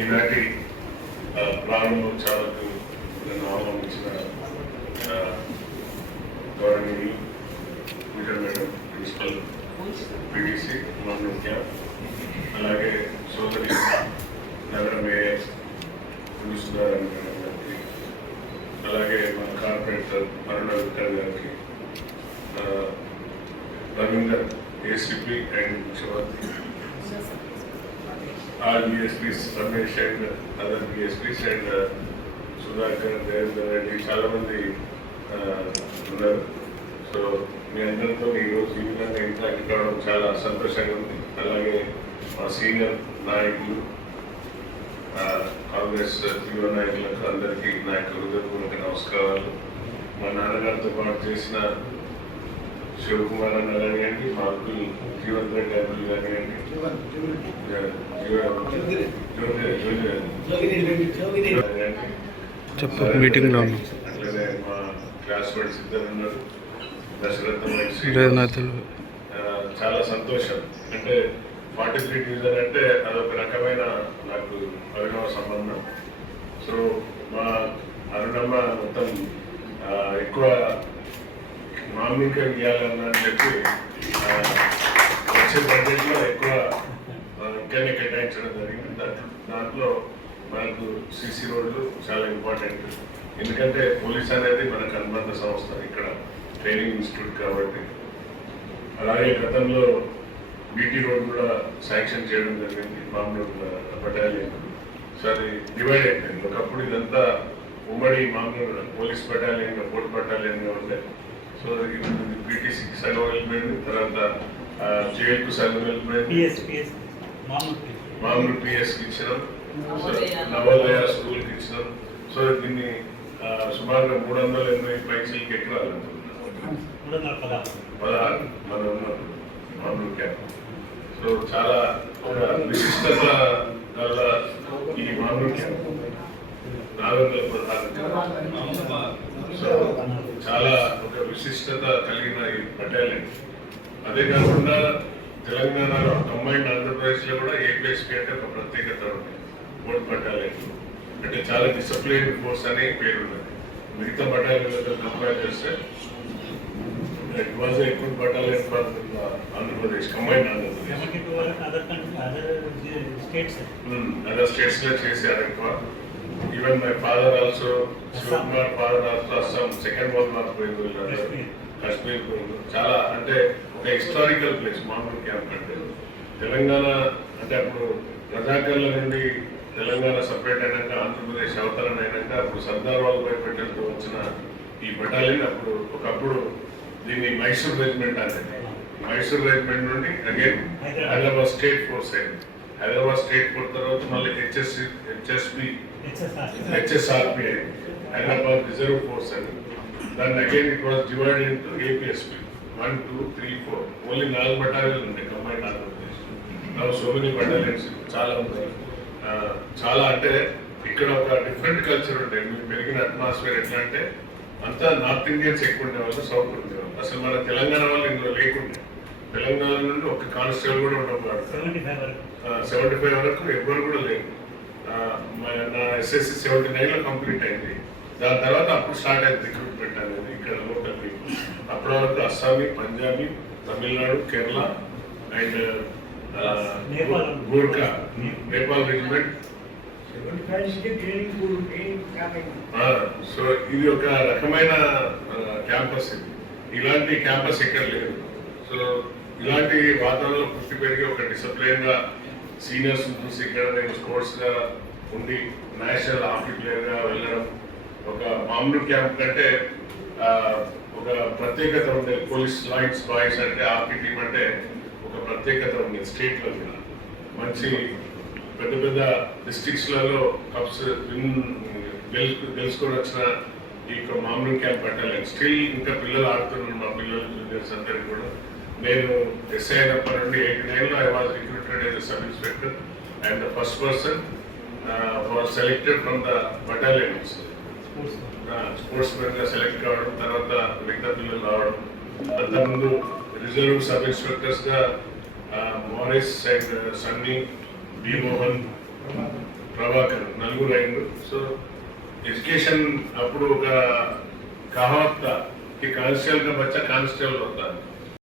ఈనాటి ప్రారంభోత్సవాలకు నన్ను ఆహ్వానించిన గౌరవనీయులు పీటర్ మేడం ప్రిన్సిపల్ పీటీసీ మామూలు అలాగే సోదరి నగర మేయర్ సుధారాణి మేడం గారికి, అలాగే మా కార్పొరేటర్ అరుణ విక్కర్ గారికి, Ravinder ACP and Shivaji, all DSPs, Ramesh and other DSPs and Sudhakar, Devendra Reddy, చాలా మంది ఉన్నారు. సో మీ అందరితో ఈరోజు ఈ విధంగా ఇంటరాక్ట్ కావడం చాలా సంతోషంగా ఉంది. అలాగే మా సీనియర్ నాయకులు, కాంగ్రెస్ యువ నాయకులకు అందరికీ నా యొక్క హృదయపూర్వక నమస్కారాలు. మా నాన్నగారితో పాటు చేసిన శివకుమార్ అన్న కానివ్వండి, మా అంకుల్ జీవన్ రెడ్డి అంకుల్ కానివ్వండి, మీటింగ్ లో అట్లనే మా క్లాస్మేట్స్ ఇద్దరు ఉన్నారు, దశరథం చాలా సంతోషం. అంటే 43 డివిజన్ అంటే అదొక రకమైన నాకు అభినవ సంబంధం. సో మా అరుణమ్మ మొత్తం ఎక్కువ మామూలుగా ఇవ్వాలన్నా అని చెప్పి వచ్చే బడ్జెట్లో ఎక్కువ ఇంకానే కేటాయించడం జరిగింది. దాంట్లో మనకు సీసీ రోడ్లు చాలా ఇంపార్టెంట్. ఎందుకంటే పోలీస్ అనేది మనకు అనుబంధ సంస్థ, ఇక్కడ ట్రైనింగ్ ఇన్స్టిట్యూట్ కాబట్టి. అలాగే గతంలో బీటీ రోడ్ కూడా శాంక్షన్ చేయడం జరిగింది మామూలు బటాలియన్. సో అది డివైడ్ అయిపోయింది. ఒకప్పుడు ఇదంతా ఉమ్మడి మామూలు పోలీస్ బటాలియన్గా, పోర్ట్ బటాలియన్గా ఉండే. సో పీటీసీకి సగం వెళ్ళిపోయింది, తర్వాత జేఎల్కు సగం వెళ్ళిపోయింది, మామూలు పిఎస్కి ఇచ్చినాం, నవోదయ స్కూల్కి ఇచ్చినాం. సో దీన్ని సుమారుగా 380 పైసలకి ఎకరాలు 16 మన ఉన్నప్పుడు మామూలు క్యాంప్. సో చాలా ఒక విశిష్టత గల ఈ మామూలు క్యాంప్ 416. సో చాలా ఒక విశిష్టత కలిగిన ఈ బటాలియన్. అదే కాకుండా తెలంగాణలో కంబైన్డ్ ఆంధ్రప్రదేశ్లో కూడా ఏపీఎస్పీ అంటే ఒక ప్రత్యేకత ఉంది. పోర్ట్ బటాలియన్ అంటే చాలా డిసిప్లైన్ ఫోర్స్ అనే పేరు ఉన్నది. మిగతా బటాలియన్లతో కంపేర్ చేస్తే it was a good battalion for Andhra Pradesh, combined Andhra Pradesh. Other states లో చేశారు ఎక్కువ. Even my father also, Shivakumar father also Assam second world war పోయింది, కాశ్మీర్ పోయింది. చాలా అంటే ఒక హిస్టారికల్ ప్లేస్ మామూలు క్యాంప్. అంటే తెలంగాణ అంటే అప్పుడు రజాకర్ల నుండి తెలంగాణ సపరేట్ అయినాక, ఆంధ్రప్రదేశ్ అవతరణ అయినాక అప్పుడు సర్దార్ వల్లభాయ్ పటేల్తో వచ్చిన ఈ బటాలియన్ అప్పుడు ఒకప్పుడు దీన్ని మైసూర్ రెజిమెంట్ అనేది. మైసూర్ రెజిమెంట్ నుండి అగైన్ హైదరాబాద్ స్టేట్ ఫోర్స్ అయింది. హైదరాబాద్ స్టేట్ ఫోర్స్ తర్వాత మళ్ళీ హెచ్ఎస్ఆర్పి అయింది, హైదరాబాద్ రిజర్వ్ ఫోర్స్ అని. దాన్ని again it was divided into APSP 1, 2, 3, 4 only 4 బటాలియన్లు ఉంటాయి combined Andhra Pradesh. Now so many battalions చాలా ఉన్నాయి. చాలా అంటే ఇక్కడ ఒక డిఫరెంట్ కల్చర్ ఉంటాయి. మీరు పెరిగిన అట్మాస్ఫియర్ ఎట్లా అంటే అంతా నార్త్ ఇండియన్స్ ఎక్కువ ఉండేవాళ్ళు, సౌత్ ఉండేవాళ్ళు. అసలు మన తెలంగాణ వాళ్ళు ఇందులో లేకుండే. తెలంగాణ నుండి ఒక కానిస్టేబుల్ కూడా ఉండకూడదు. 75 వరకు ఎవ్వరు కూడా లేరు. నా ఎస్ఎస్సి 79లో కంప్లీట్ అయింది. దాని తర్వాత అప్పుడు స్టార్ట్ అయింది రిక్రూట్మెంట్ అనేది ఇక్కడ లోకల్ పీపుల్. అప్పటి వరకు Assamese, Punjabi, Tamil Nadu, Kerala and Gurkha, Nepal regiment. So ఇది ఒక రకమైన క్యాంపస్. ఇది ఇలాంటి క్యాంపస్ ఎక్కడ లేదు. సో ఇలాంటి వాతావరణంలో పుట్టి పెరిగి ఒక డిసిప్లైన్ గా సీనియర్స్ చూసి ఇక్కడ నేను స్పోర్ట్స్ గా ఉండి నేషనల్ హాకీ ప్లేయర్ గా వెళ్ళడం ఒక మామూలు క్యాంప్ కంటే ఒక ప్రత్యేకత ఉండేది. పోలీస్ లైన్స్ బాయ్స్ అంటే హాకీ టీం అంటే ఒక ప్రత్యేకత ఉండేది. స్టేట్ లో కూడా మంచి పెద్ద పెద్ద డిస్ట్రిక్ట్స్లలో కప్స్ గెలుచుకొని వచ్చిన ఈ మామూలు క్యాంప్ పెట్టలేదు. స్టిల్ ఇంకా పిల్లలు ఆడుతున్నారు. మా పిల్లలు జూనియర్స్ అందరికీ కూడా. నేను ఎస్ఐ అయినప్పటి నుండి 89లో I was recruited as sub inspector and the first person was selected from the battalions. Sportsmen గా సెలెక్ట్ కావడం, తర్వాత మిగతా పిల్లలు రావడం. అంతకుముందు రిజర్వ్ సబ్ ఇన్స్పెక్టర్స్ గా Morris and Sunny, D Mohan, Prabhakar నలుగురు అయిండు. సో एजुकेशन అప్పుడు ఒక కహావత్ था कि कांस्टेबल का बच्चा कांस्टेबल होता है,